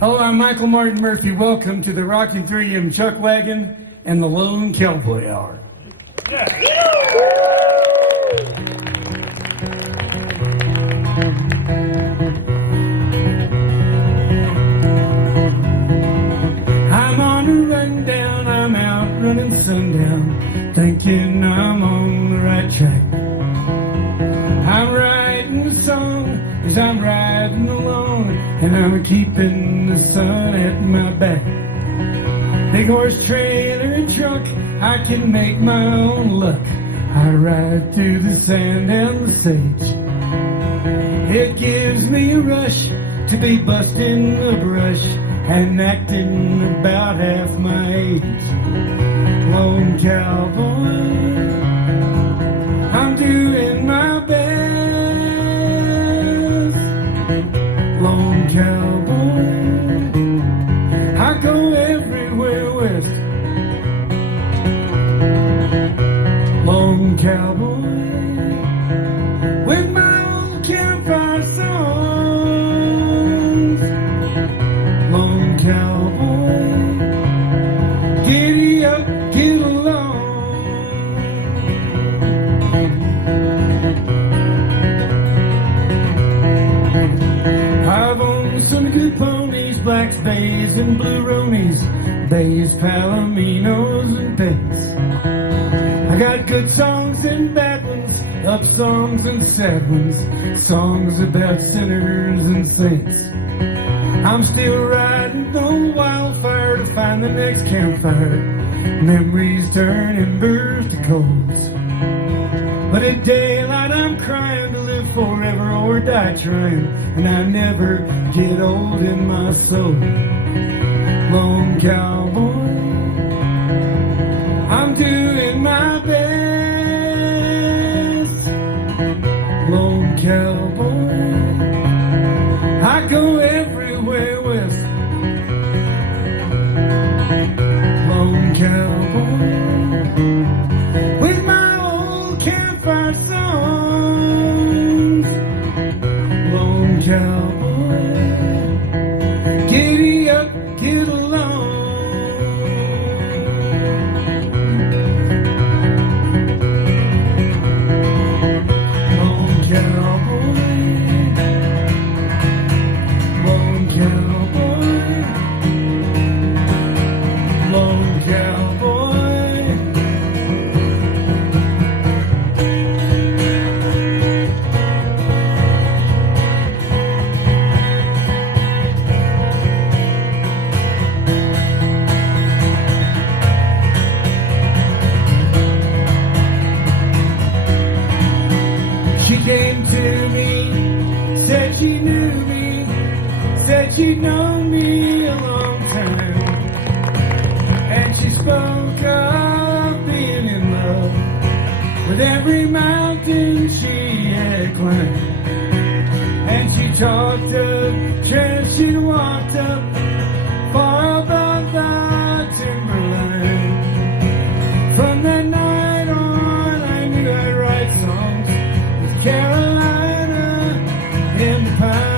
Hello, I'm Michael Martin Murphy. Welcome to the Rockin' 3M Chuckwagon and the Lone Cowboy Hour. I'm on a rundown, I'm out running sundown, thinking I'm on the right track. I'm writing a song as I'm riding along, and I'm keeping the sun at my back. Big horse trailer and truck, I can make my own luck. I ride through the sand and the sage. It gives me a rush to be busting the brush and acting about half my age. Lone cowboy, I'm doing my best. Lone cowboy, I go everywhere west. Lone cowboy, with my old campfire songs. Lone cowboy, giddy up, get along. I've owned some good ponies, blacks, bays, and blue ronies, bays, palominos, and pets. I got good songs and bad ones, up songs and sad ones, songs about sinners and saints. I'm still riding on the wildfire to find the next campfire. Memories turn embers to coals. But at daylight I'm crying to live forever or die trying, and I never get old in my soul. Lone cowboy, I'm doing my best. Lone cowboy, I go everywhere west. Lone cowboy, with my old campfire songs. Lone cowboy, giddy up, get along. Lone cowboy, lone cowboy, lone cowboy. She came to me, said she knew me, said she'd known me a long time. And she spoke of being in love with every mountain she had climbed. And she talked of trails she'd walked up far above the timberline. From that night on, I knew I'd write songs with Carolina in the pine.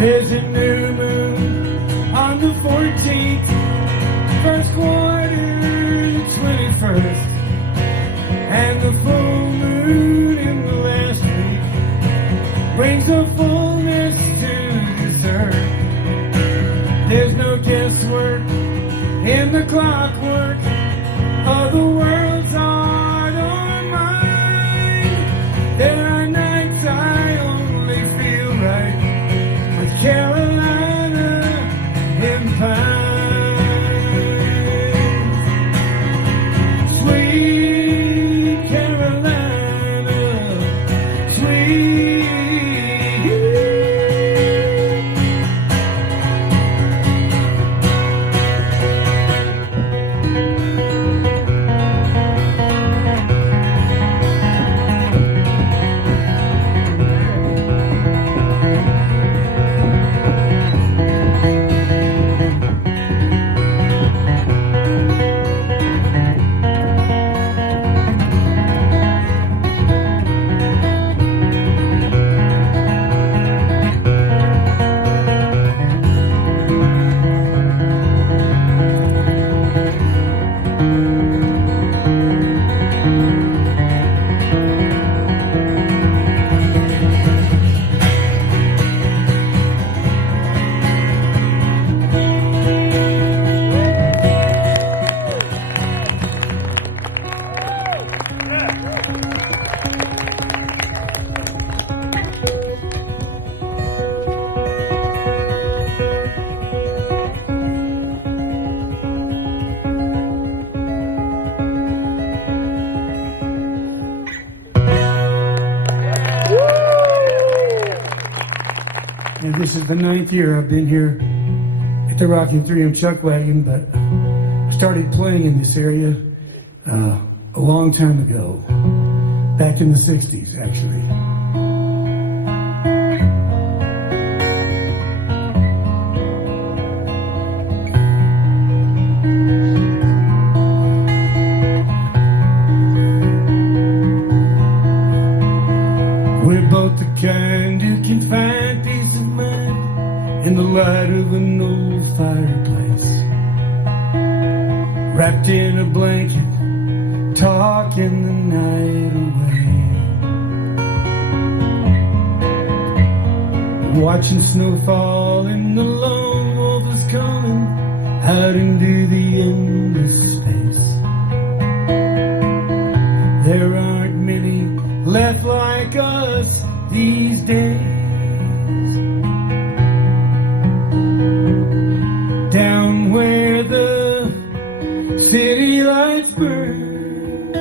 There's a new moon on the 14th, first quarter, the 21st, and the full moon in the last week brings a fullness to this earth. There's no guesswork in the clockwork of the world's art or mine. There are nights I only feel right with Carolina in pine. Sweet Carolina, sweet. and this is the 9th year I've been here at the Rocking 3 on Chuckwagon, but I started playing in this area a long time ago, back in the 60s, actually. We're both the kind who can find peace of mind in the light of an old fireplace, wrapped in a blanket, talking the night away, watching snow fall and the lone wolf is coming out into the endless space. There aren't many left like us these days. Down where the city lights burn,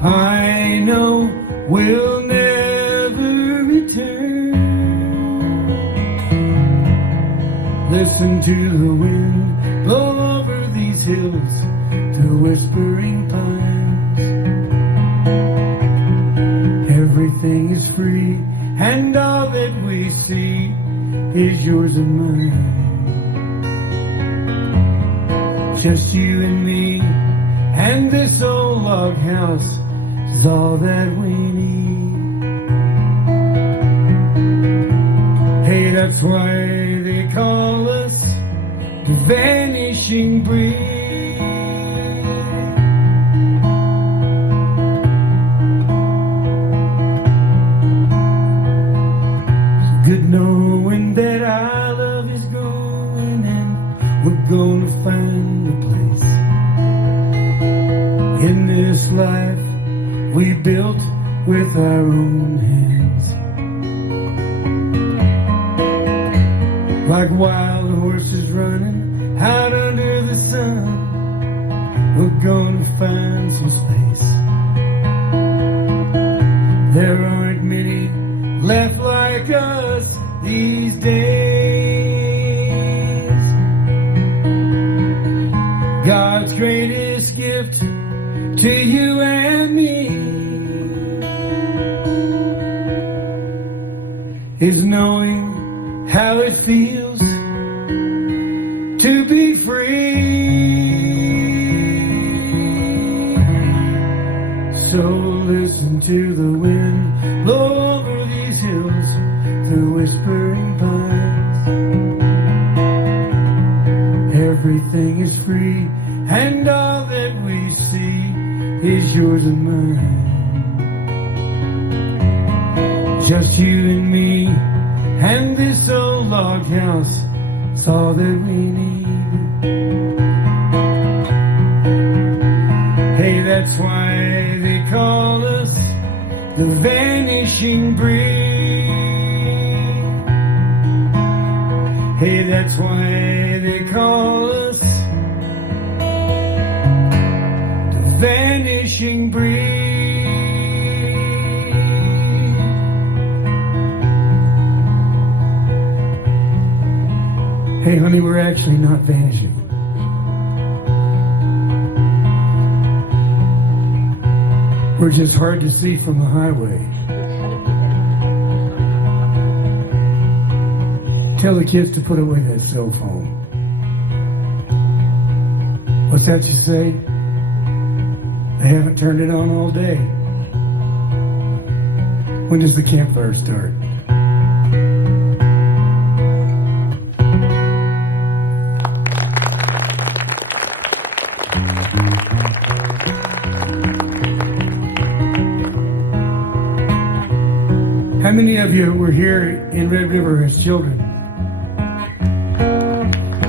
I know we'll never return. Listen to the wind blow over these hills through whispering pines. Everything is free, and all that we see is yours and mine. Just you and me, and this old log house is all that we need. Hey, that's why they call us the vanishing breed. Good knowing that our love is going and we're gonna find a place in this life we built with our own hands. Like wild horses running out under the sun, we're gonna find some space. There aren't many left like us these days. God's greatest gift to you and me is knowing how it feels to be free. So listen to the wind blow over these hills through whispering pines. Everything is free, and all that we see is yours and mine. Just you and me, and this old log house is all that we need. Hey, that's why they call us the vanishing breed. Hey, that's why they call us the vanishing breed. Hey, honey, we're actually not vanishing. We're just hard to see from the highway. Tell the kids to put away that cell phone. What's that you say? They haven't turned it on all day. When does the campfire start? How many of you were here in Red River as children?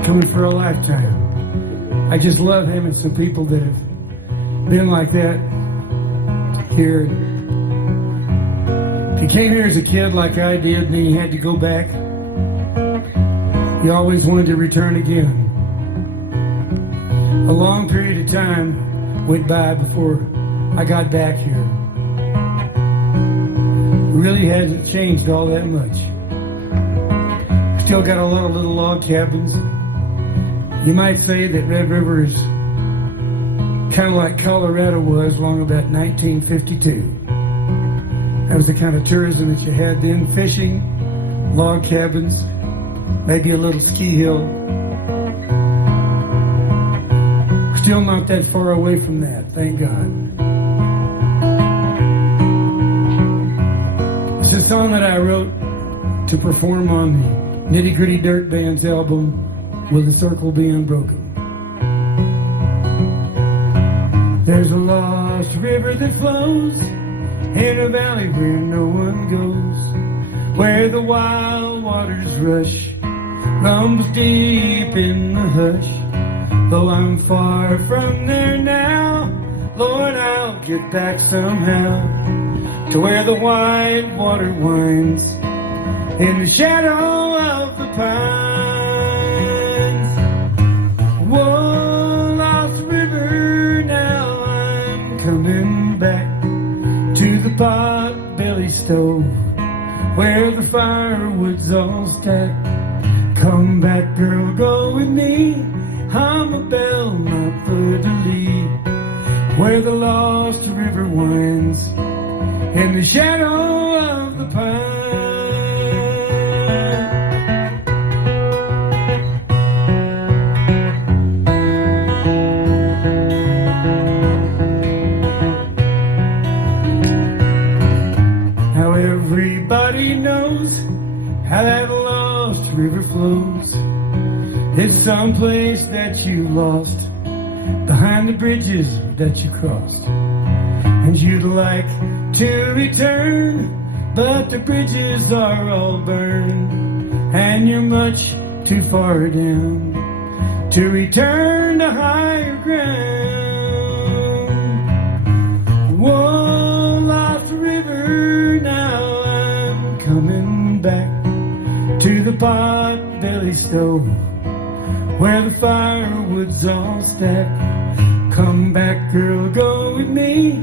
Coming for a lifetime. I just love having some people that have been like that here. If you came here as a kid like I did, and then you had to go back, you always wanted to return again. A long period of time went by before I got back here. really hasn't changed all that much. Still got a lot of little log cabins. You might say that Red River is kind of like Colorado was long about 1952. That was the kind of tourism that you had then: fishing, log cabins, maybe a little ski hill. Still not that far away from that, thank God. It's a song that I wrote to perform on the Nitty Gritty Dirt Band's album, Will the Circle Be Unbroken? There's a lost river that flows in a valley where no one goes, where the wild waters rush, rumbles deep in the hush. Though I'm far from there now, Lord, I'll get back somehow to where the white water winds in the shadow of the pines. Whoa, lost river, now I'm coming back to the pot-belly stove where the firewood's all stacked. Come back, girl, go with me. I'm a bell, not fleur-de-lis, where the lost river winds in the shadow of the pine. Now everybody knows how that lost river flows. It's someplace that you lost, behind the bridges that you crossed. And you'd like to return, but the bridges are all burned, and you're much too far down to return to higher ground. Whoa, lost river, now I'm coming back to the pot-belly stove where the firewood's all stacked. Come back, girl, go with me.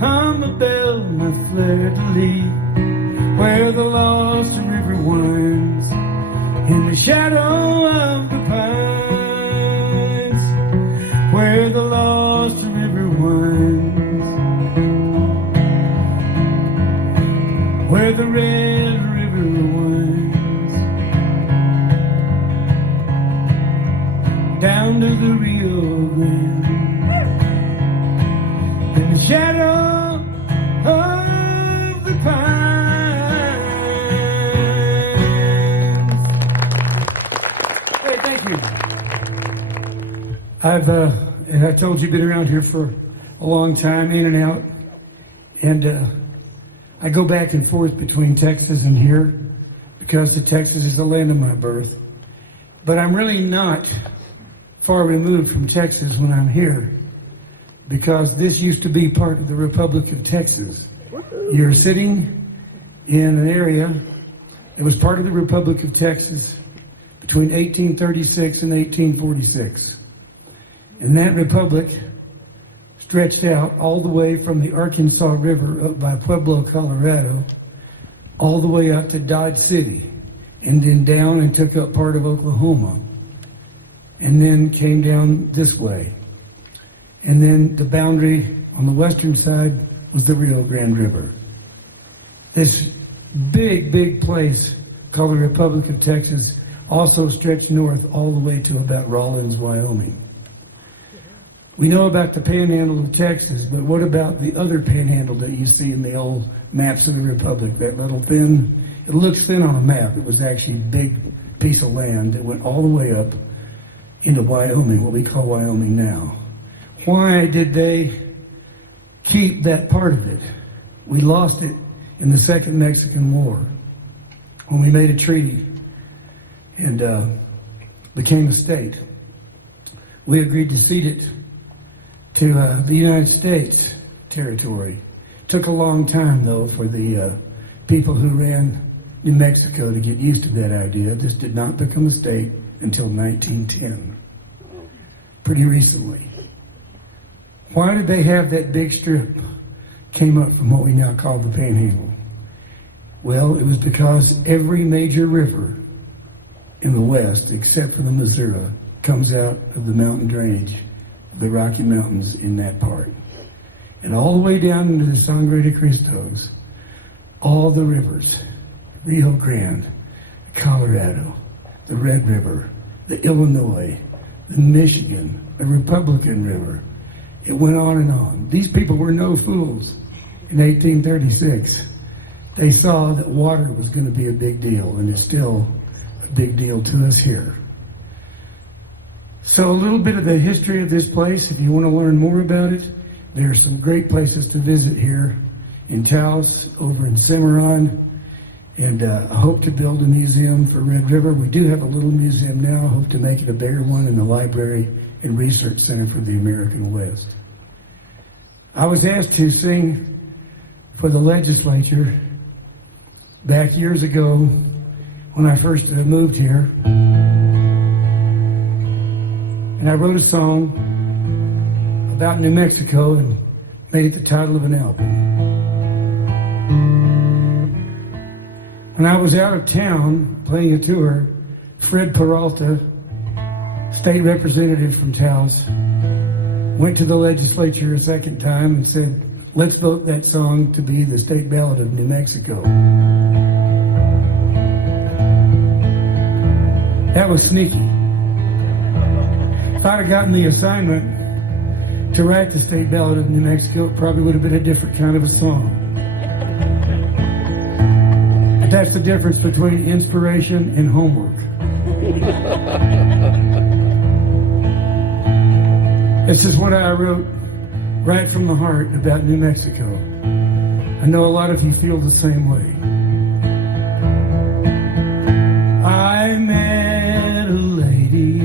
I'm a belle, my fleur-de-lis, where the lost river winds in the shadow of the pines, where the lost river winds, where the red river winds down to the Rio Grande, in the shadow of the pines. Hey, thank you. I've, as I told you, been around here for a long time, in and out, and I go back and forth between Texas and here because Texas is the land of my birth. But I'm really not far removed from Texas when I'm here, because this used to be part of the Republic of Texas. You're sitting in an area that was part of the Republic of Texas between 1836 and 1846. And that republic stretched out all the way from the Arkansas River up by Pueblo, Colorado, all the way up to Dodge City, and then down and took up part of Oklahoma, and then came down this way. And then the boundary on the western side was the Rio Grande River. This big, big place called the Republic of Texas also stretched north all the way to about Rawlins, Wyoming. We know about the panhandle of Texas, but what about the other panhandle that you see in the old maps of the Republic? That little thin, it looks thin on a map. It was actually a big piece of land that went all the way up into Wyoming, what we call Wyoming now. Why did they keep that part of it? We lost it in the Second Mexican War when we made a treaty and became a state. We agreed to cede it to the United States territory. It took a long time, though, for the people who ran New Mexico to get used to that idea. This did not become a state until 1910, pretty recently. Why did they have that big strip came up from what we now call the Panhandle? Well, it was because every major river in the West, except for the Missouri, comes out of the mountain drainage of the Rocky Mountains in that part. And all the way down into the Sangre de Cristos, all the rivers, Rio Grande, Colorado, the Red River, the Illinois, the Michigan, the Republican River. It went on and on. These people were no fools in 1836. They saw that water was going to be a big deal, and it's still a big deal to us here. So a little bit of the history of this place, if you want to learn more about it, there are some great places to visit here in Taos, over in Cimarron, and I hope to build a museum for Red River. We do have a little museum now. I hope to make it a bigger one in the Library and Research Center for the American West. I was asked to sing for the legislature back years ago when I first moved here. And I wrote a song about New Mexico and made it the title of an album. When I was out of town playing a tour, Fred Peralta, state representative from Taos, went to the legislature a second time and said, let's vote that song to be the state ballad of New Mexico. That was sneaky. If I'd have gotten the assignment to write the state ballad of New Mexico, it probably would have been a different kind of a song. But that's the difference between inspiration and homework. This is what I wrote right from the heart about New Mexico. I know a lot of you feel the same way. I met a lady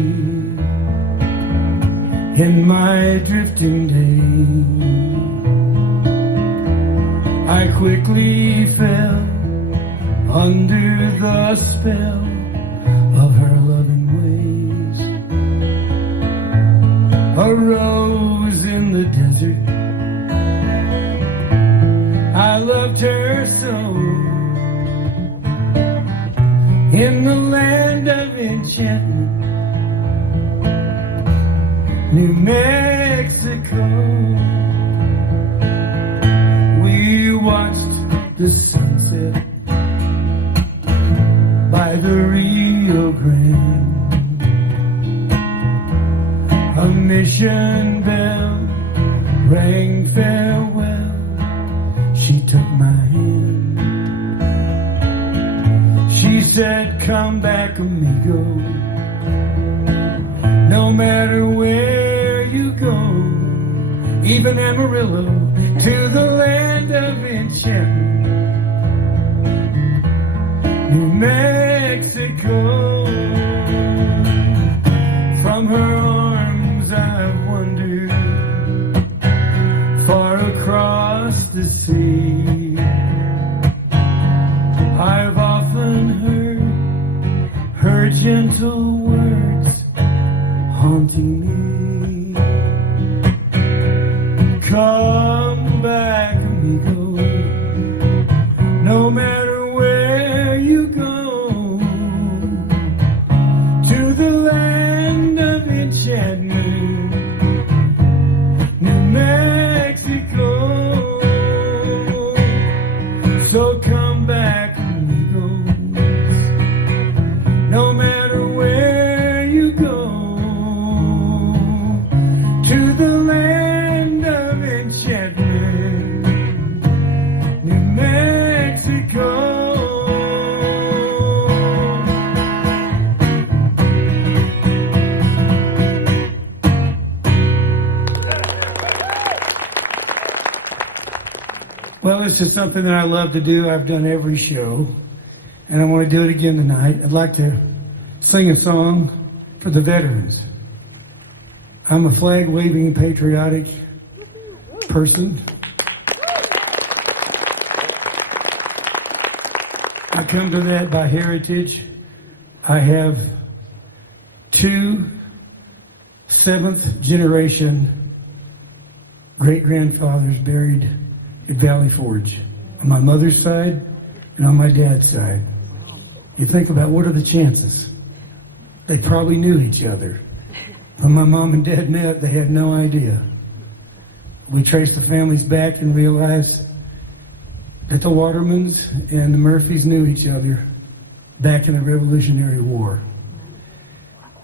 in my drifting day. I quickly fell under the spell of her loving ways. A rose in the desert, I loved her so. In the land of enchantment, New Mexico, we watched the sunset by the Rio Grande. A mission bell rang farewell. She took my hand. She said, come back, amigo. No matter where you go, even Amarillo, to the land of enchantment, New Mexico. From her arms I've wandered far across the sea. I've often heard her gentle words haunting me. Come back, amigo, no matter where you go, to the land of enchantment, New Mexico. So come back, amigos, no matter where you go, to the land of enchantment, New Mexico. Well, this is something that I love to do. I've done every show, and I want to do it again tonight. I'd like to sing a song for the veterans. I'm a flag-waving, patriotic person. I come to that by heritage. I have 2 7th-generation great-grandfathers buried at Valley Forge. On my mother's side, and on my dad's side. You think about what are the chances? They probably knew each other. When my mom and dad met, they had no idea. We traced the families back and realized that the Watermans and the Murphys knew each other back in the Revolutionary War.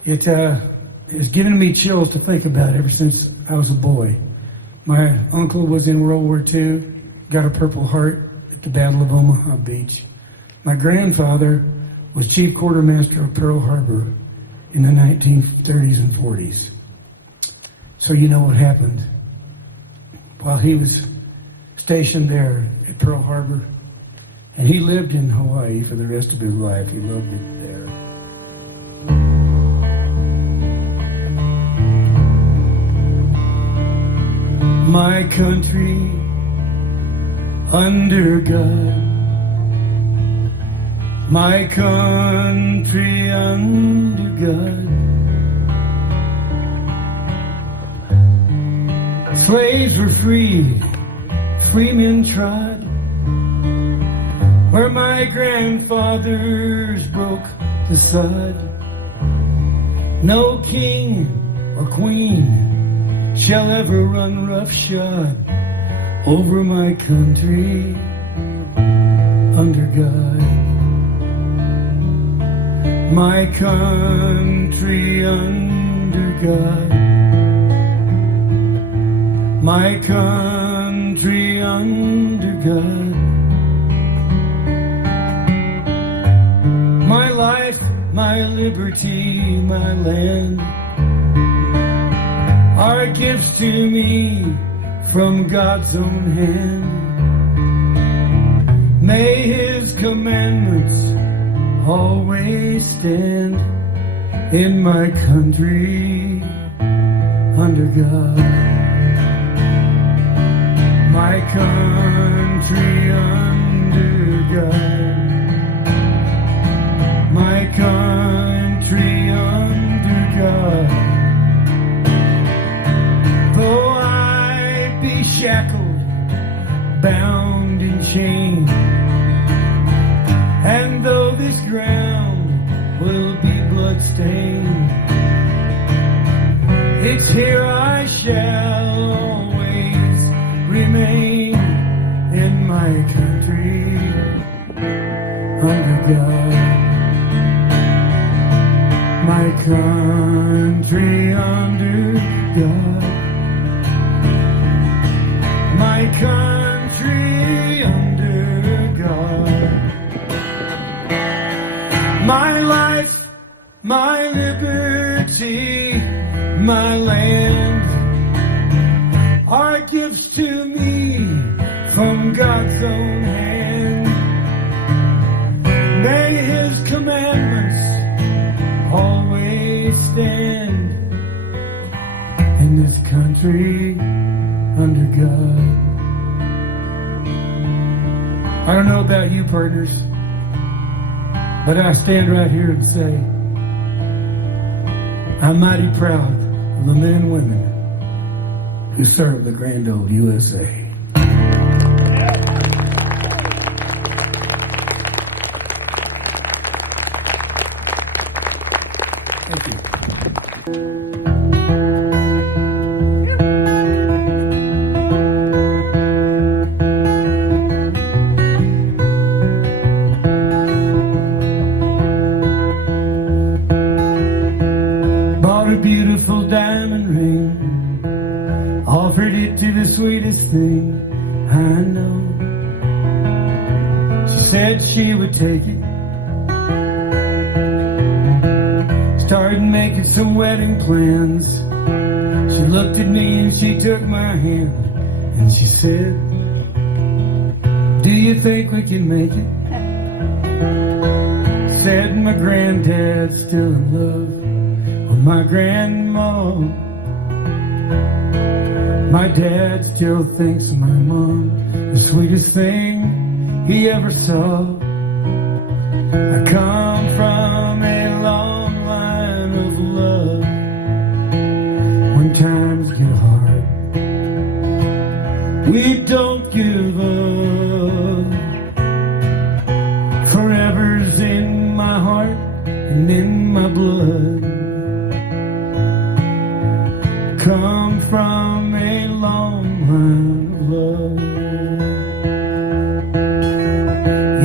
It has given me chills to think about ever since I was a boy. My uncle was in World War II, got a Purple Heart at the Battle of Omaha Beach. My grandfather was chief quartermaster of Pearl Harbor in the 1930s and 40s. So you know what happened. While he was stationed there at Pearl Harbor, and he lived in Hawaii for the rest of his life. He loved it there. My country under God, my country under God. Slaves were free, free men trod, where my grandfathers broke the sod. No king or queen shall ever run roughshod over my country under God. My country under God. My country under God. My life, my liberty, my land are gifts to me from God's own hand. May His commandments always stand in my country under God. My country under God. My country under God. Though I be shackled, bound and chained, and though this ground will be bloodstained, it's here I shall always remain in my country under God. My country under God. My country under God. My life, my liberty, my land are gifts to me from God's own hand. May His commandments always stand in this country under God. I don't know about you, partners, but I stand right here and say, I'm mighty proud of the men and women who serve the grand old USA. Thank you. Bought a beautiful diamond ring, offered it to the sweetest thing I know. She said she would take it. Started making some wedding plans. She looked at me and she took my hand and she said, do you think we can make it? Said my granddad's still in love with my grandma. My dad still thinks of my mom the sweetest thing he ever saw. I come from a long line of love. When times get hard, we don't give up. and in my blood. Come from a long line of love.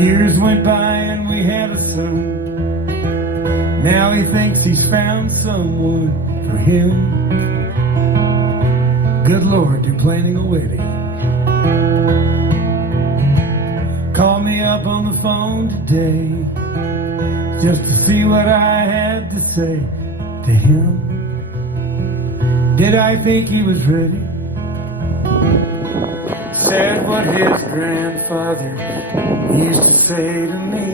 Years went by and we had a son. Now he thinks he's found someone for him. Good Lord, you're planning a wedding. Called me up on the phone today just to see what I had to say to him. Did I think he was ready? Said what his grandfather used to say to me.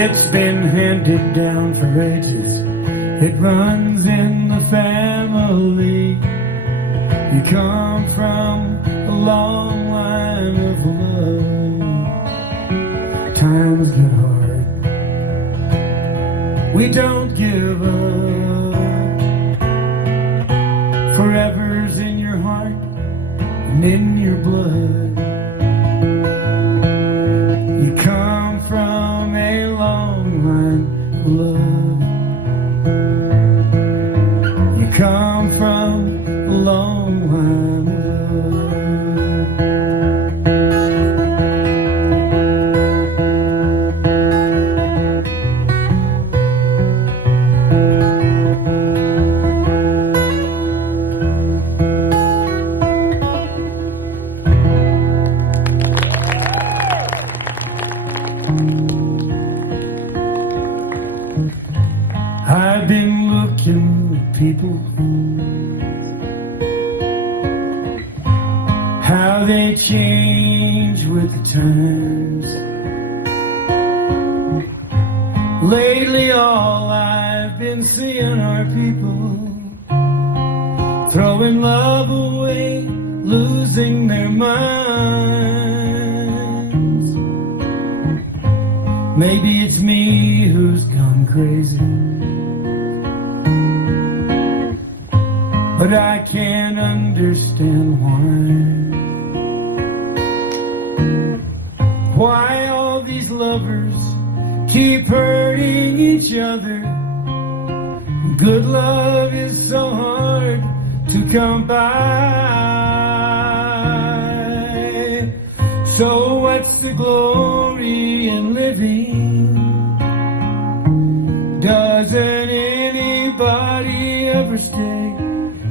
It's been handed down for ages. It runs in the family. You come from a long line of love. Times get hard. We don't give up. Forever's in your heart and in your blood. You come from a long line of love. You come from a long line of I've been looking at people, how they change with the times. Lately all I've been seeing are people throwing love away, losing their minds. Maybe it's me who's gone crazy, but I can't understand why all these lovers keep hurting each other. Good love is so hard to come by. So what's the glory in living? Doesn't anybody ever stay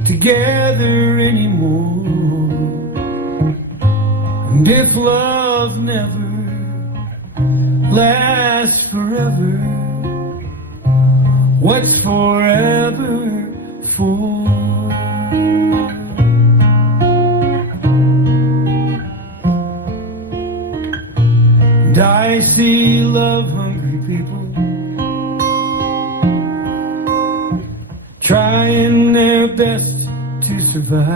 together anymore? And if love never lasts forever, what's forever for? And I see love-hungry people trying their best to survive,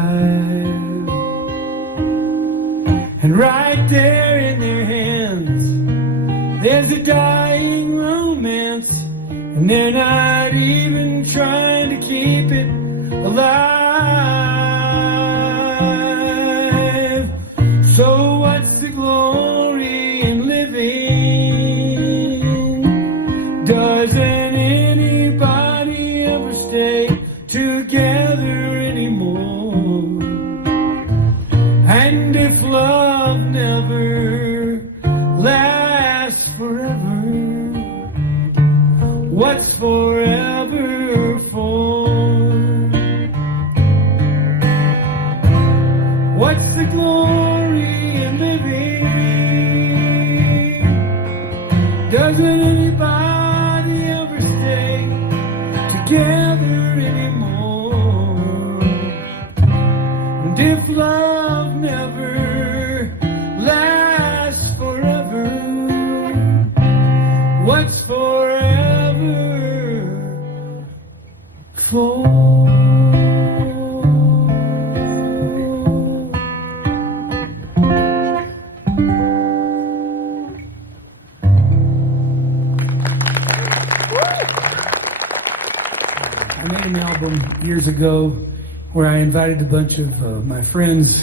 and right there in their hands there's a dying romance, and they're not even trying to keep it alive. So what's the glory in living? Doesn't anybody ever stay together anymore? And if love never lasts forever, what's forever for? What's the glory in living? Doesn't anybody ever stay together anymore? And if love never lasts forever, what's forever for? I made an album years ago where I invited a bunch of my friends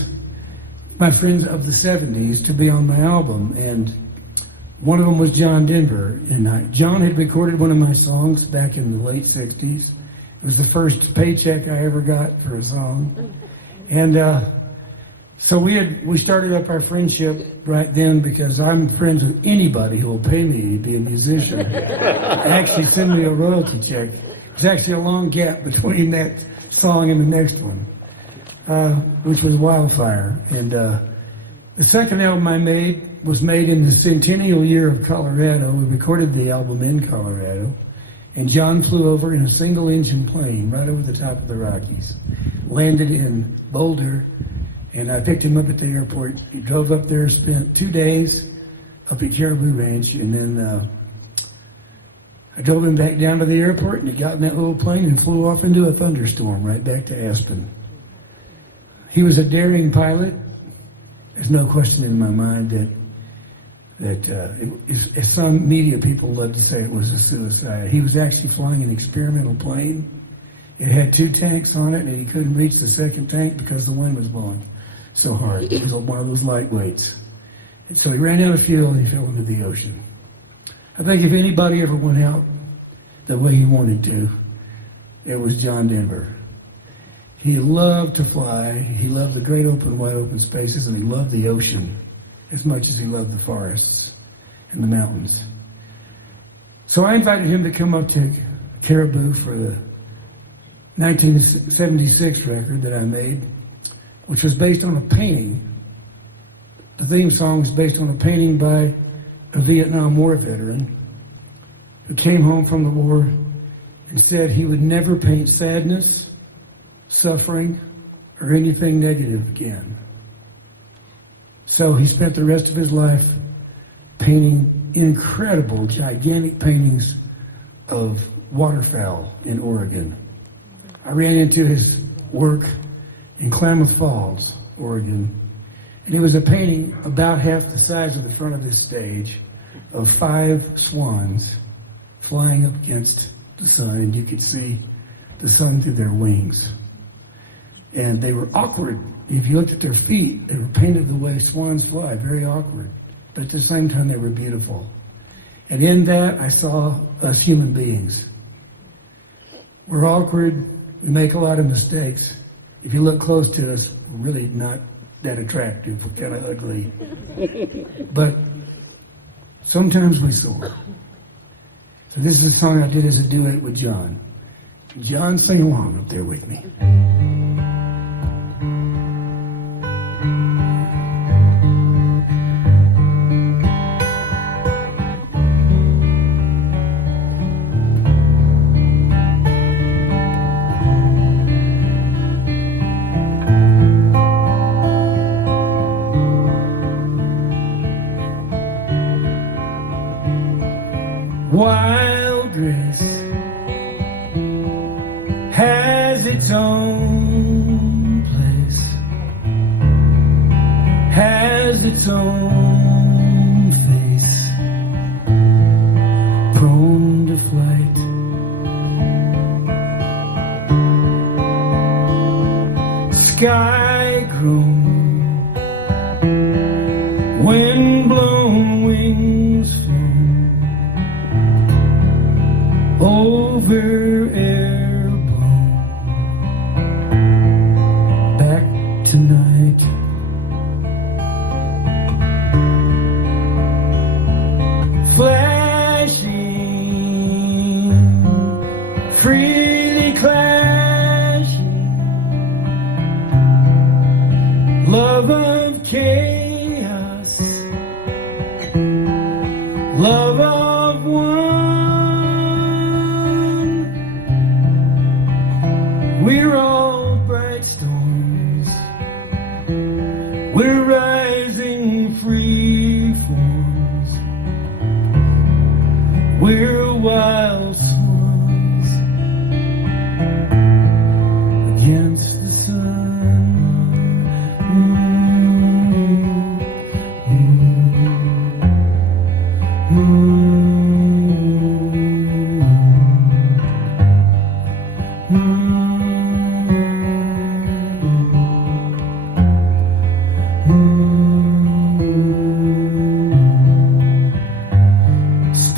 of the 70s to be on my album, and One of them was John Denver, and John had recorded one of my songs back in the late 60s. It was the first paycheck I ever got for a song. And so we started up our friendship right then, because I'm friends with anybody who will pay me to be a musician. Actually send me a royalty check. There's actually a long gap between that song and the next one, which was Wildfire. And the second album I made was made in the centennial year of Colorado. We recorded the album in Colorado. And John flew over in a single-engine plane right over the top of the Rockies, landed in Boulder, and I picked him up at the airport. He drove up there, spent 2 days up at Caribou Ranch, and then I drove him back down to the airport, and he got in that little plane and flew off into a thunderstorm right back to Aspen. He was a daring pilot. There's no question in my mind that as some media people love to say, it was a suicide. He was actually flying an experimental plane. It had 2 tanks on it, and he couldn't reach the second tank because the wind was blowing so hard. It was one of those lightweights. And so he ran out of fuel, and he fell into the ocean. I think if anybody ever went out the way he wanted to, it was John Denver. He loved to fly. He loved the great open, wide open spaces, and he loved the ocean as much as he loved the forests and the mountains. So I invited him to come up to Caribou for the 1976 record that I made, which was based on a painting. The theme song was based on a painting by a Vietnam War veteran who came home from the war and said he would never paint sadness, suffering, or anything negative again. So he spent the rest of his life painting incredible, gigantic paintings of waterfowl in Oregon. I ran into his work in Klamath Falls, Oregon, and it was a painting about half the size of the front of this stage of 5 swans flying up against the sun, and you could see the sun through their wings. And they were awkward. If you looked at their feet, they were painted the way swans fly, very awkward. But at the same time, they were beautiful. And in that, I saw us human beings. We're awkward. We make a lot of mistakes. If you look close to us, we're really not that attractive. We're kind of ugly. But sometimes we soar. So this is a song I did as a duet with John. John, sing along up there with me. Wild grace has its own place, has its own face, prone to flight. Sky grown, wind blown, wings over air blown, back tonight. Flashing, freely clashing, love of chaos, love of one. We're all bright storms. We're rising free forms. We're wild swans against the sun.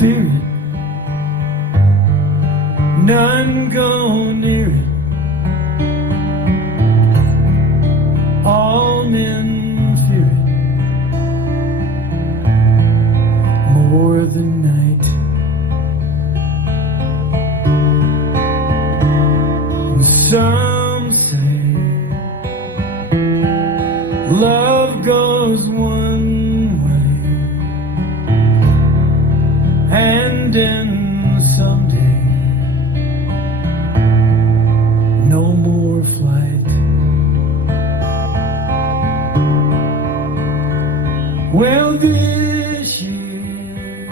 spirit, none go near it. All men fear it more than night. And some say love goes one way, and then someday no more flight. Well, this year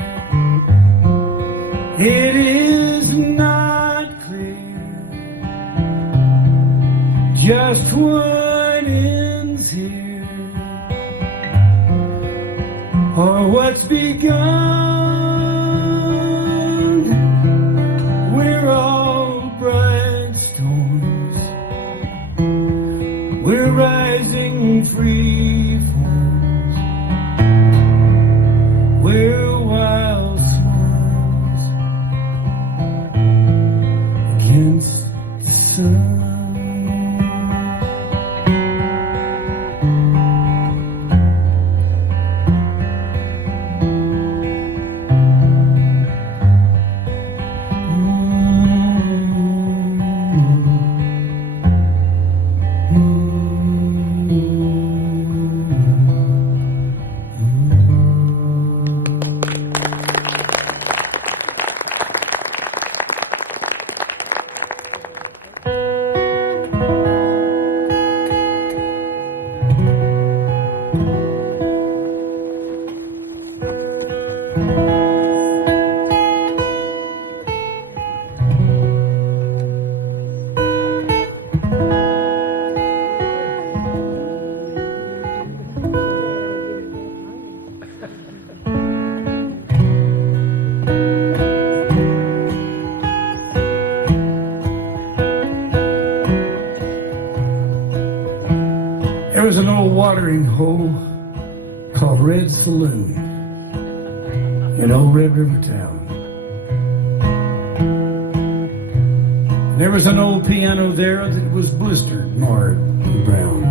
it is not clear just what ends here or what's begun. We're all bright storms, we're rising free falls, we're wild swans against the sun. There was an old watering hole called Red Saloon in old Red River Town. There was an old piano there that was blistered, marred, and brown.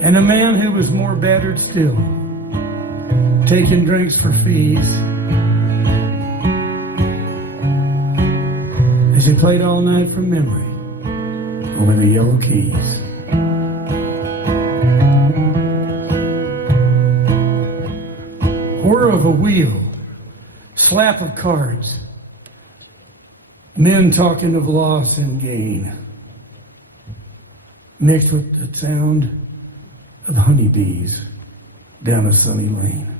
And a man who was more battered still, taking drinks for fees, as he played all night from memory over the yellow keys. Whir of a wheel, slap of cards, men talking of loss and gain, mixed with the sound of honeybees down a sunny lane.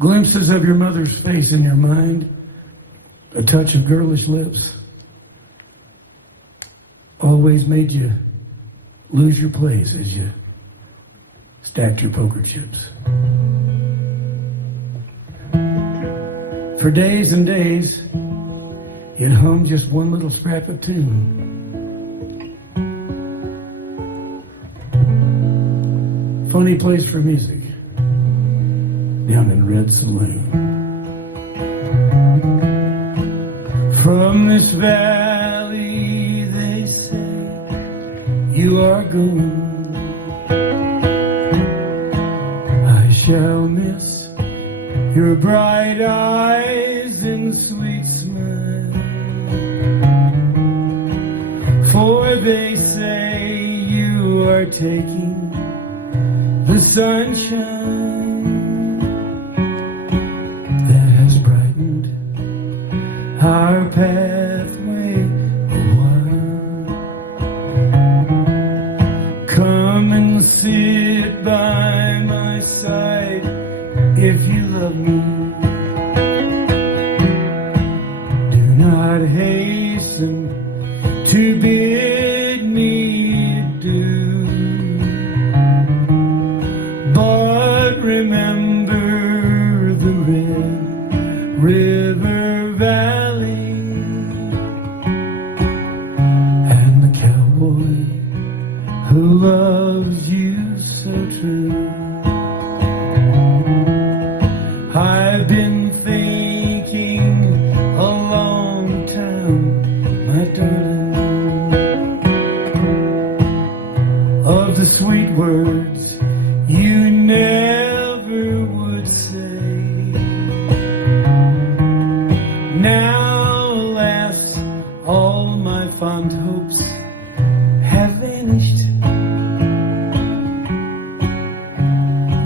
Glimpses of your mother's face in your mind, a touch of girlish lips, always made you lose your place as you stacked your poker chips. For days and days, you'd hum just one little scrap of tune. Funny place for music, down in Red Saloon. From this valley, they say, you are going. I shall miss your bright eyes and sweet smile, for they say you are taking the sunshine that has brightened our pathway a while. Come and sit by my side if you love me. Do not hasten to bid me adieu, but remember the Red River Valley and the cowboy who loves you so true. words you never would say. Now, alas, all my fond hopes have vanished.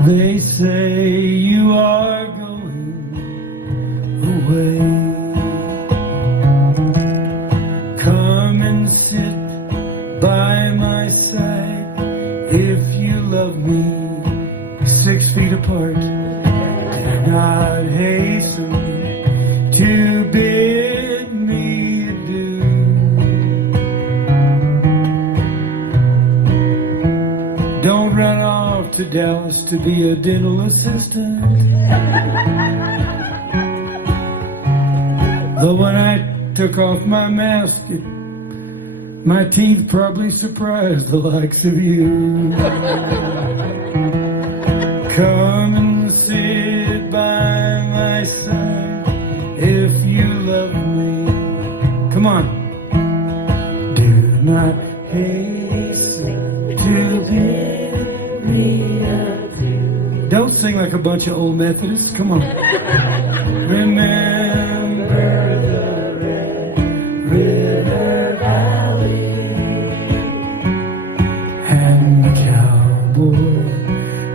They say you are going away. Come and sit by my side if you love me. 6 feet apart, do not hasten to bid me adieu. Don't run off to Dallas to be a dental assistant. Though when I took off my mask, my teeth probably surprised the likes of you. Come and sit by my side if you love me. Come on. Do not hasten to bid me adieu. Don't sing like a bunch of old Methodists. Come on. Remember the Red River Valley and the cowboy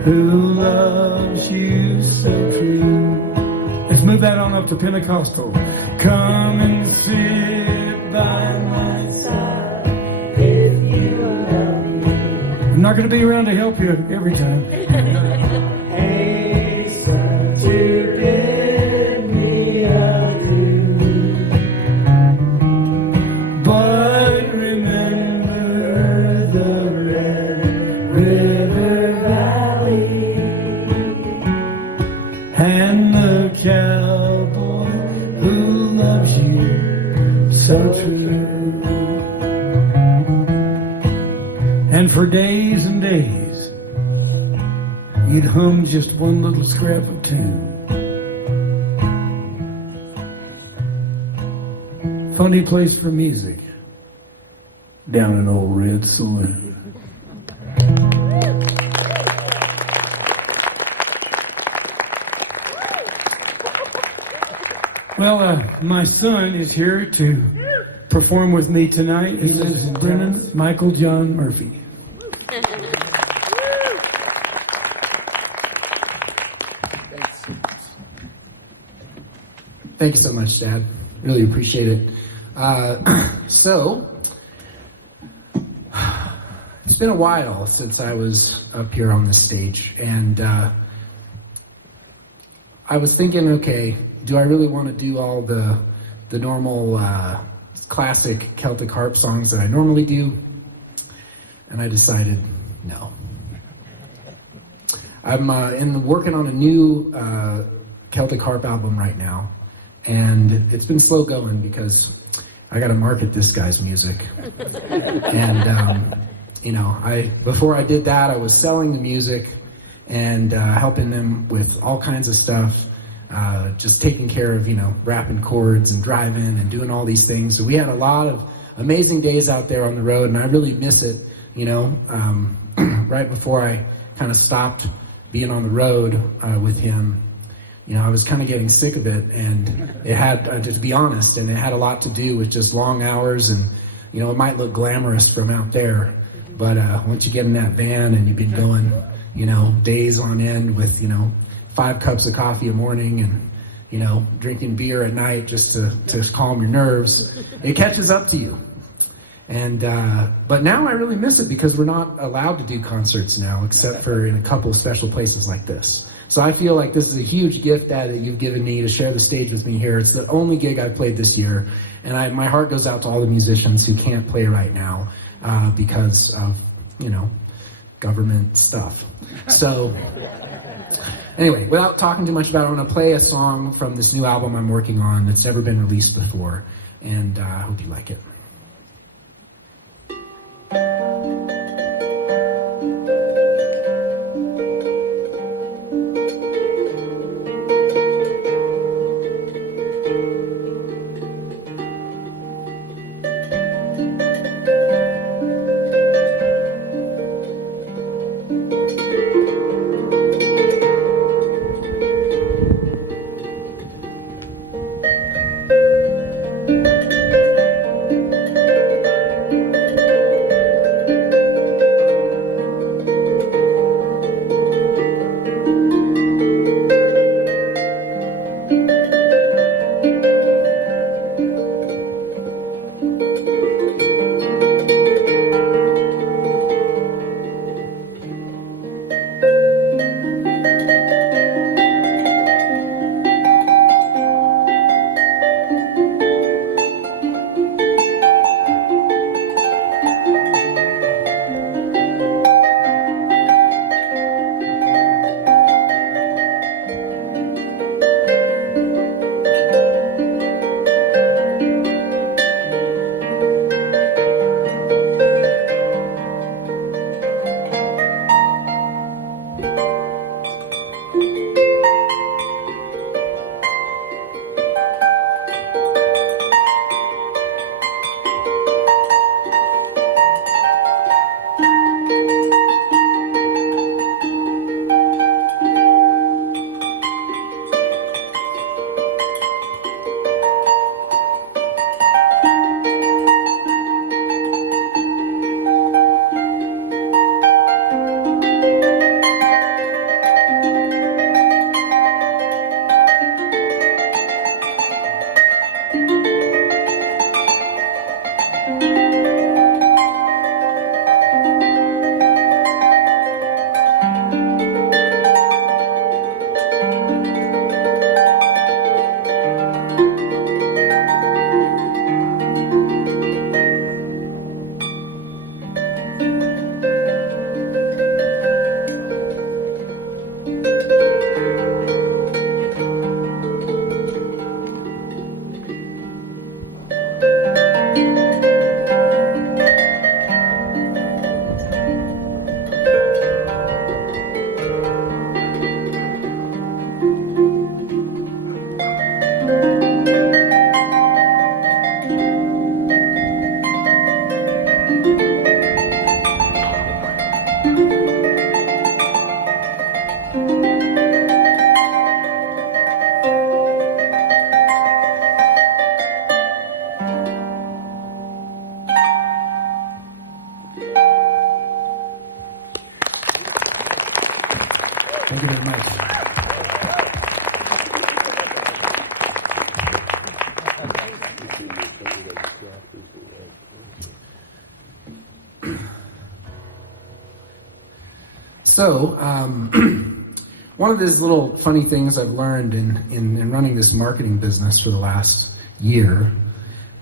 who loves you so true. Let's move that on up to Pentecostal. Come and sit by my side if you love me. I'm not going to be around to help you every time. Hasten to bid me adieu. But remember the Red River Valley and the cowboy who loves you so true. And for days and days, you'd hum just one little scrap of tune. Funny place for music, down in old Red Saloon. Well, my son is here to perform with me tonight. His name is Brennan Michael John Murphey. Thank you so much, Dad. Really appreciate it. So, it's been a while since I was up here on this stage, and I was thinking, okay, do I really want to do all the normal classic Celtic Harp songs that I normally do? And I decided, no. I'm working on a new Celtic Harp album right now, and it's been slow going because I got to market this guy's music. And before I did that, I was selling the music and helping them with all kinds of stuff, just taking care of, rapping chords and driving and doing all these things. So we had a lot of amazing days out there on the road, and I really miss it, right before I kind of stopped being on the road with him. I was kind of getting sick of it, and it had, to be honest, and it had a lot to do with just long hours, and, it might look glamorous from out there, but once you get in that van and you've been going, days on end with, 5 cups of coffee a morning and, drinking beer at night just to calm your nerves, it catches up to you. And but now I really miss it because we're not allowed to do concerts now, except for in a couple of special places like this. So I feel like this is a huge gift, Dad, that you've given me to share the stage with me here. It's the only gig I've played this year, and my heart goes out to all the musicians who can't play right now because of, government stuff. So anyway, without talking too much about it, I'm going to play a song from this new album I'm working on that's never been released before, and I hope you like it. Thank you very much. So, one of these little funny things I've learned in running this marketing business for the last year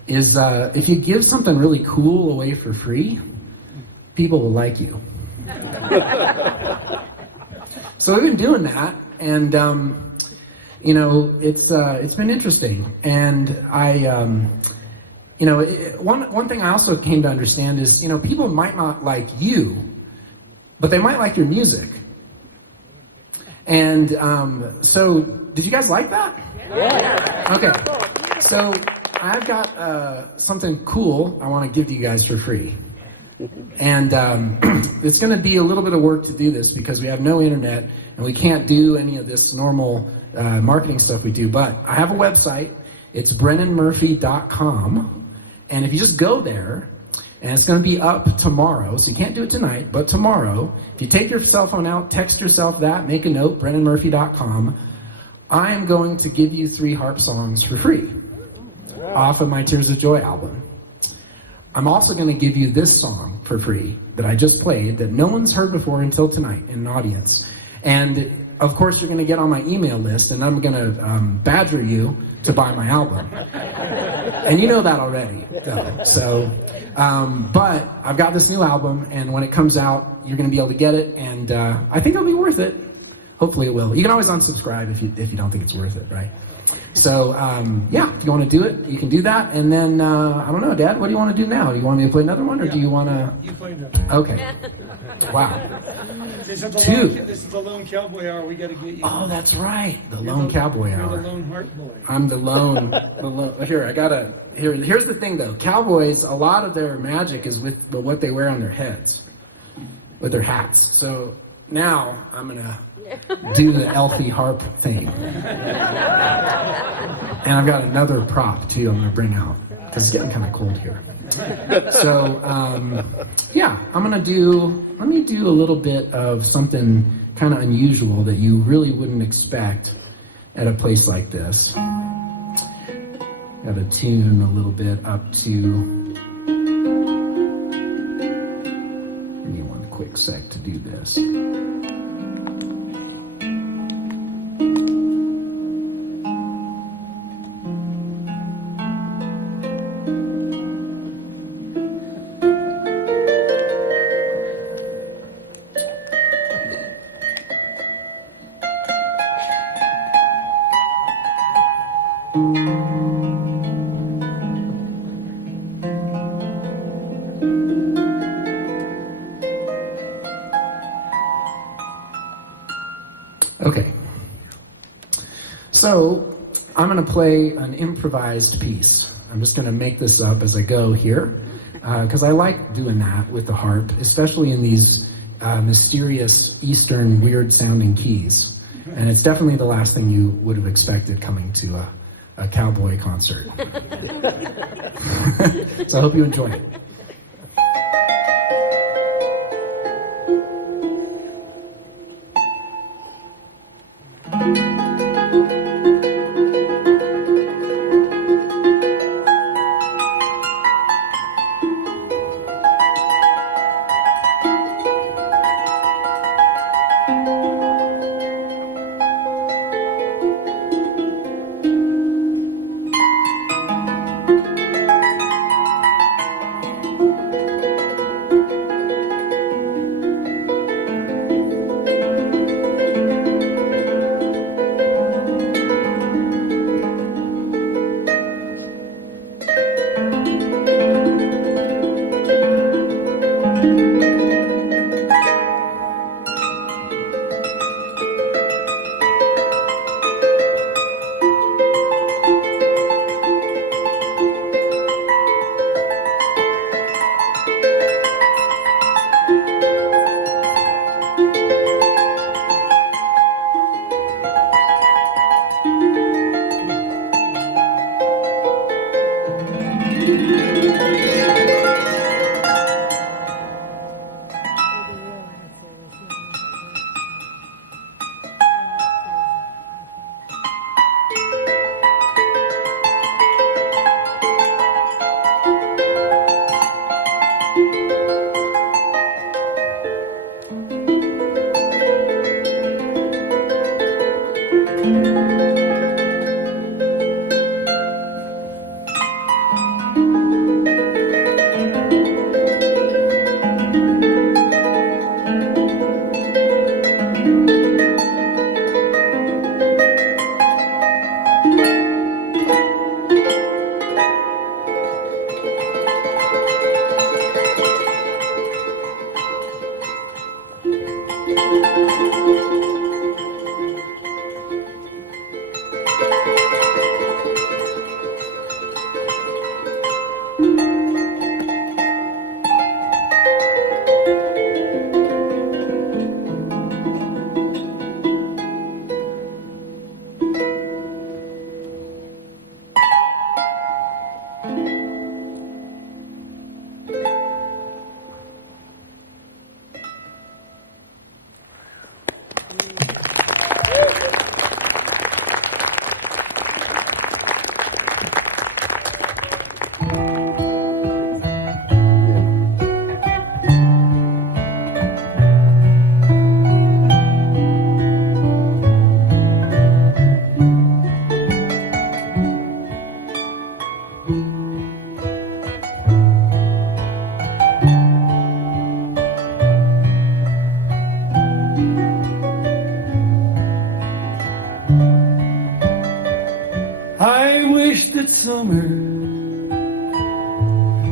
is if you give something really cool away for free, people will like you. So we've been doing that, and you know, it's been interesting. And you know, one thing I also came to understand is, you know, people might not like you, but they might like your music. And so, did you guys like that? Yeah. Okay. So I've got something cool I want to give to you guys for free. And it's going to be a little bit of work to do this because we have no internet and we can't do any of this normal marketing stuff we do. But I have a website. It's brennanmurphey.com. And if you just go there, and it's going to be up tomorrow, so you can't do it tonight, but tomorrow, if you take your cell phone out, text yourself that, make a note, brennanmurphey.com, I am going to give you 3 harp songs for free off of my Tears of Joy album. I'm also going to give you this song for free that I just played that no one's heard before until tonight in an audience. And of course, you're going to get on my email list, and I'm going to badger you to buy my album. And you know that already, though. So, but I've got this new album, and when it comes out, you're going to be able to get it, and I think it'll be worth it. Hopefully it will. You can always unsubscribe if you don't think it's worth it, right? So, yeah, if you want to do it, you can do that. And then, I don't know, Dad, what do you want to do now? Do you want me to play another one, or do you want to? You play another one. Okay. Wow. This is the lone cowboy hour. We got to get you. Oh, that's right. The lone cowboy hour. You're the lone heart boy. I'm the lone. Here's the thing, though. Cowboys, a lot of their magic is with what they wear on their heads, with their hats. So now I'm gonna do the Elfie harp thing, and I've got another prop too. I'm gonna bring out because it's getting kind of cold here. So yeah, let me do a little bit of something kind of unusual that you really wouldn't expect at a place like this. Got to tune a little bit up to. Give me one quick sec to do this. Okay, So I'm going to play an improvised piece. I'm just going to make this up as I go here, because I like doing that with the harp, especially in these mysterious Eastern weird-sounding keys. And it's definitely the last thing you would have expected coming to a Cowboy concert. So I hope you enjoy it. I wish that summer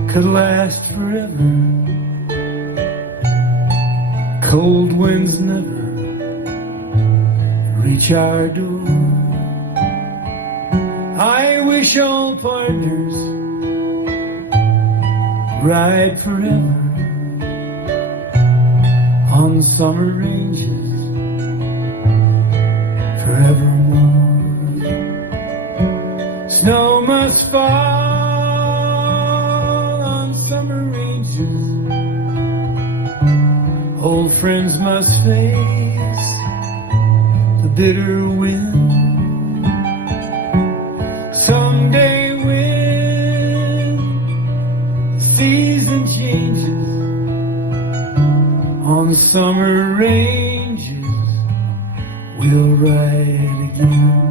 could last forever. Cold winds never reach our door. I wish all partners ride forever on summer ranges forevermore. Snow must fall on summer ranges. Old friends must face the bitter wind. Someday when the season changes on summer ranges, we'll ride again.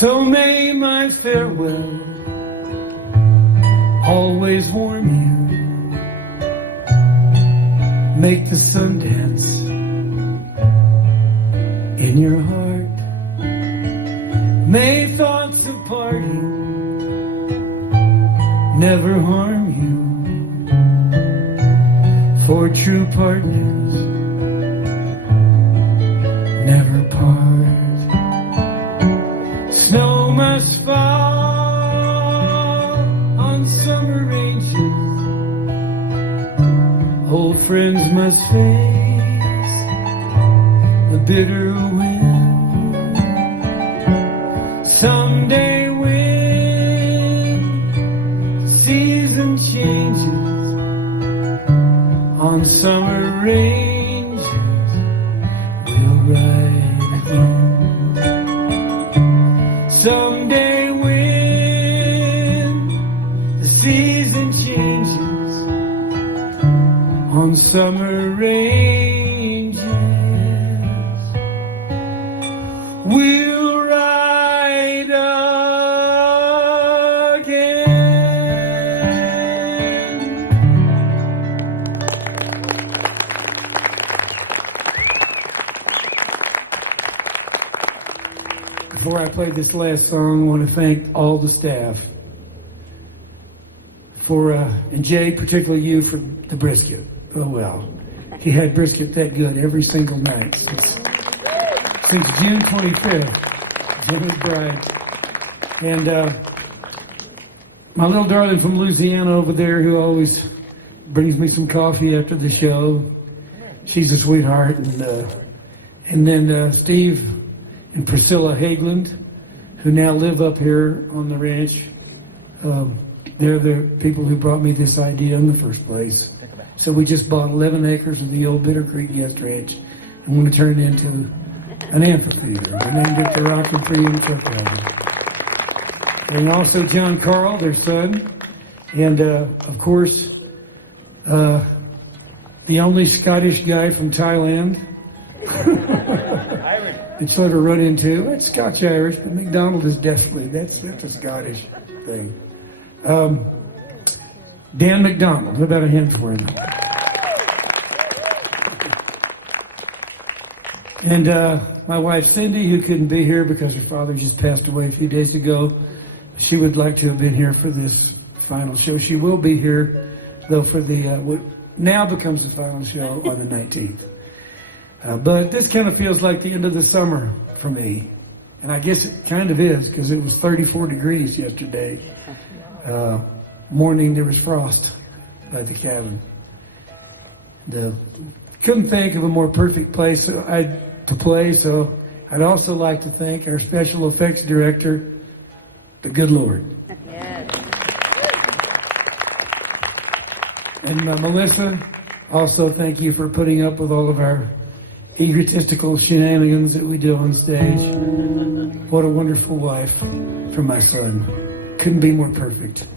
So may my farewell always warm you, make the sun dance in your heart. May thoughts of parting never harm you, for true partners never part. Snow must fall on summer ranges, old friends must face the bitter wind. Someday when season changes on summer ranges, we'll ride again. Someday when the season changes on summer ranges, we'll ride again. Before I play this last song, I want to thank all the staff for, and Jay, particularly you, for the brisket. Oh well, he had brisket that good every single night since June 25th, Jimmy's bride. And my little darling from Louisiana over there, who always brings me some coffee after the show, she's a sweetheart. And then Steve and Priscilla Hageland, who now live up here on the ranch. They're the people who brought me this idea in the first place. So we just bought 11 acres of the old Bitter Creek Guest Ranch and want to turn it into an amphitheater. We named it the Rockin' Free and Chuckwagon. And also John Carl, their son, and of course, the only Scottish guy from Thailand that you'll ever run into. It's Scotch-Irish, but McDonald is definitely, that's a Scottish thing. Dan McDonald, how about a hand for him? And my wife Cindy, who couldn't be here because her father just passed away a few days ago, she would like to have been here for this final show. She will be here, though, for the what now becomes the final show on the 19th. But this kind of feels like the end of the summer for me. And I guess it kind of is, because it was 34 degrees yesterday. Morning, there was frost by the cabin. Couldn't think of a more perfect place to play, so I'd also like to thank our special effects director, the good Lord. Yes. And Melissa, also thank you for putting up with all of our egotistical shenanigans that we do on stage. What a wonderful wife for my son. Couldn't be more perfect.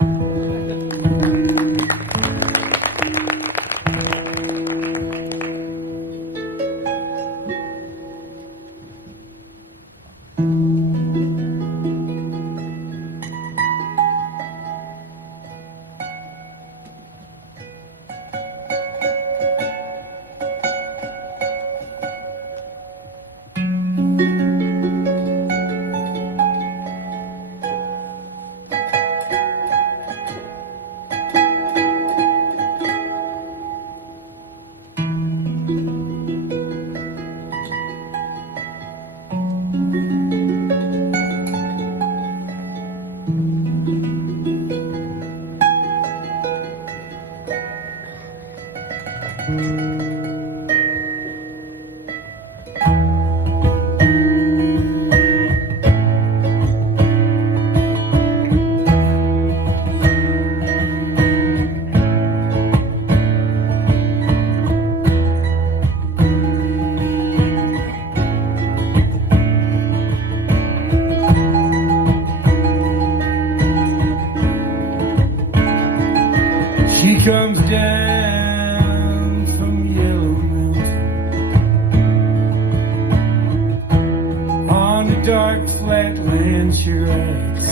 dark flat land sure acts.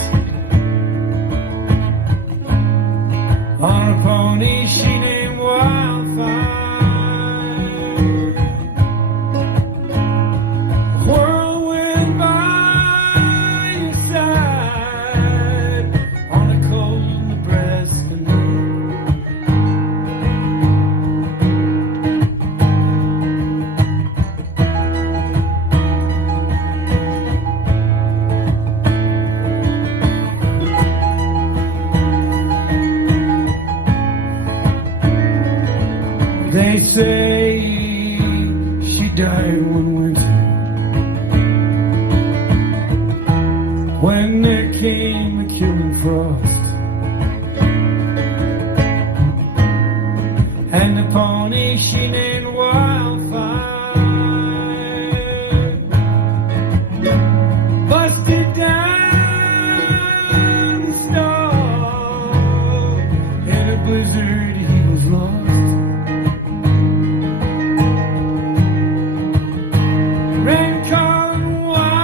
On a pony she named Wildfire. Whirlwind by your side on a cold Nebraska night. They say she died one winter when there came a killing frost, and the pony she named Wildfire busted down the snow. In a blizzard he was lost. Rain calling wildfire,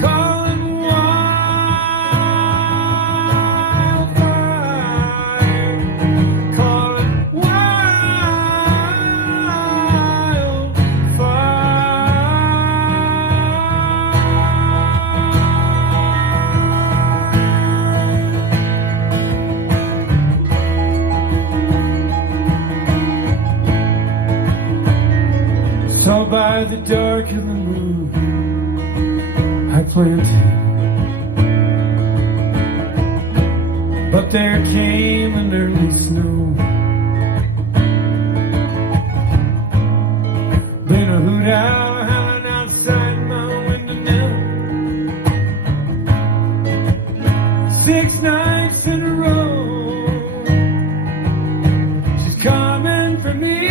calling wildfire, calling So by the dark of the moon I planted, but there came an early snow. Been a hoot owl howling outside my window now 6 nights in a row. She's coming for me,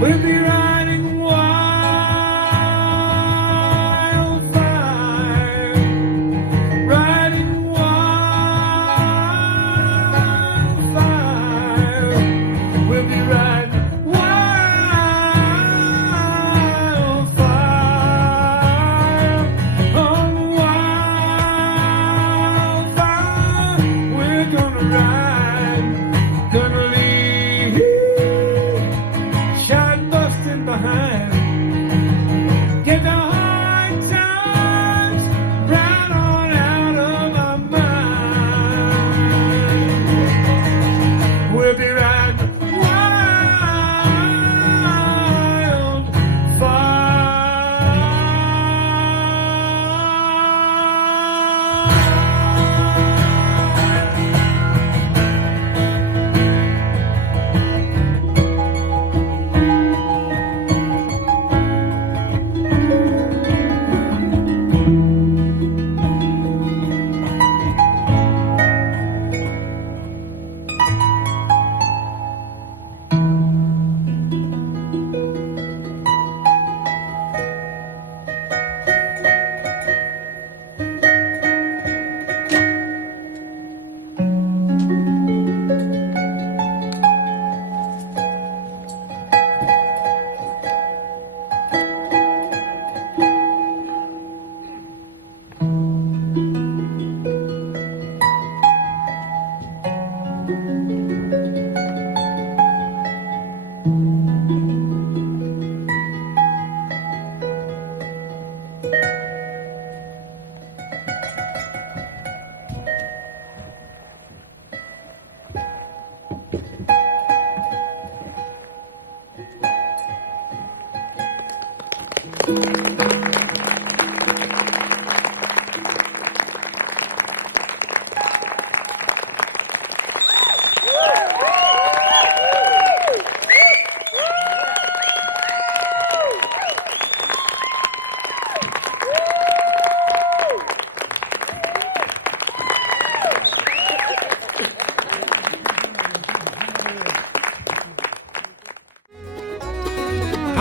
we'll be riding wildfire, riding wildfire. We'll be riding wildfire, on wildfire. We're gonna ride, gonna leave. Shot busting behind. Get the hard times right on out of our mind. We'll be riding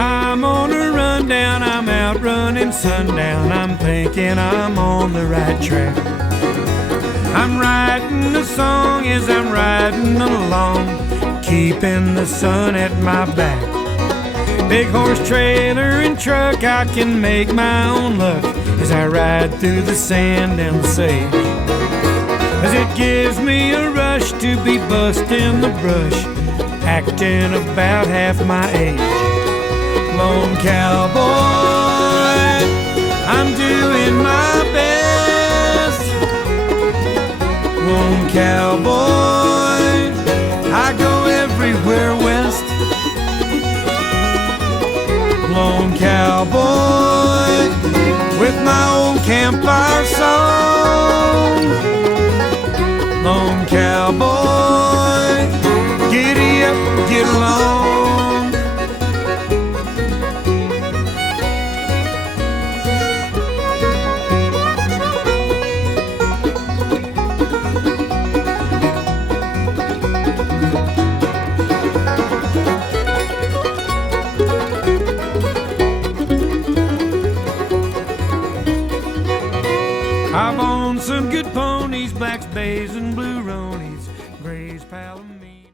I'm on a rundown, I'm out sundown, I'm thinking I'm on the right track. I'm writing a song as I'm riding along, keeping the sun at my back. Big horse trailer and truck, I can make my own luck as I ride through the sand and the sage. As it gives me a rush to be busting the brush, acting about half my age. Lone cowboy, I'm doing my best. Lone cowboy, I go everywhere west. Lone cowboy, with my old campfire song. Lone cowboy, giddy up, get along. I've owned some good ponies, blacks, bays, and blue ronies, grays, pal.